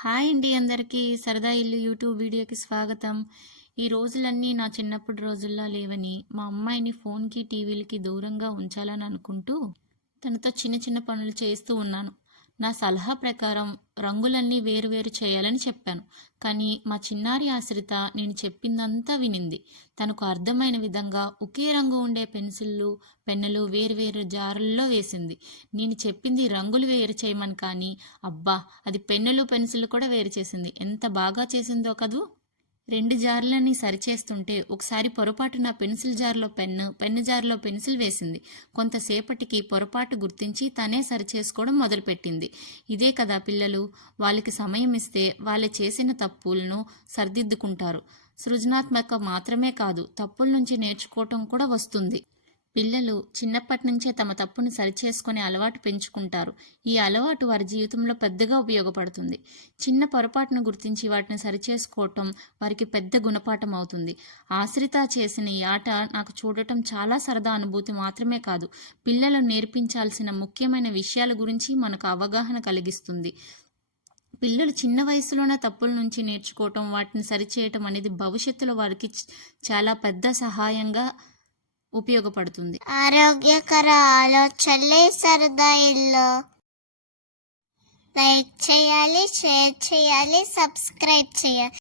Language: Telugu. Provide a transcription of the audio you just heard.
హాయ్ అండి అందరికీ. సరదా ఇల్లు యూట్యూబ్ వీడియోకి స్వాగతం. ఈ రోజులన్నీ నా చిన్నప్పటి రోజుల్లా లేవని, మా అమ్మాయిని ఫోన్‌కి, టీవీలకి దూరంగా ఉంచాలని అనుకుంటూ, తనతో చిన్న చిన్న పనులు చేస్తూ ఉన్నాను. నా సలహా ప్రకారం రంగులన్నీ వేరు వేరు చేయాలని చెప్పాను. కానీ మా చిన్నారి ఆశ్రిత నేను చెప్పిందంతా వినింది. తనకు అర్థమైన విధంగా ఒకే రంగు ఉండే పెన్సిళ్ళు, పెన్నులు వేరు వేరు జారుల్లో వేసింది. నేను చెప్పింది రంగులు వేరు చేయమని కానీ, అబ్బా! అది పెన్నులు, పెన్సిళ్ళు కూడా వేరు చేసింది. ఎంత బాగా చేసిందో కదూ! 2 జార్లని సరిచేస్తుంటే ఒకసారి పొరపాటున పెన్సిల్ జార్‌లో పెన్ను, పెన్ను జార్‌లో పెన్సిల్ వేసింది. కొంతసేపటికి పొరపాటు గుర్తించి తనే సరిచేసుకోవడం మొదలుపెట్టింది. ఇదే కదా పిల్లలు! వాళ్ళకి సమయం ఇస్తే వాళ్ళు చేసిన తప్పులను సరిదిద్దుకుంటారు. సృజనాత్మక మాత్రమే కాదు, తప్పుల నుంచి నేర్చుకోవటం కూడా వస్తుంది. పిల్లలు చిన్నప్పటి నుంచే తమ తప్పును సరిచేసుకునే అలవాటు పెంచుకుంటారు. ఈ అలవాటు వారి జీవితంలో పెద్దగా ఉపయోగపడుతుంది. చిన్న పొరపాటును గుర్తించి వాటిని సరిచేసుకోవటం వారికి పెద్ద గుణపాఠం అవుతుంది. ఆశ్రిత చేసిన ఈ ఆట నాకు చూడటం చాలా సరదా అనుభూతి మాత్రమే కాదు, పిల్లలు నేర్పించాల్సిన ముఖ్యమైన విషయాల గురించి మనకు అవగాహన కలిగిస్తుంది. పిల్లలు చిన్న వయసులోనే తప్పుల నుంచి నేర్చుకోవటం, వాటిని సరిచేయటం అనేది భవిష్యత్తులో వారికి చాలా పెద్ద సహాయంగా ఉపయోగపడుతుంది. ఆరోగ్యకర ఆలోచనలే సరదా ఇల్లు. లైక్ చేయాలి, షేర్ చేయాలి, సబ్స్క్రైబ్ చేయాలి.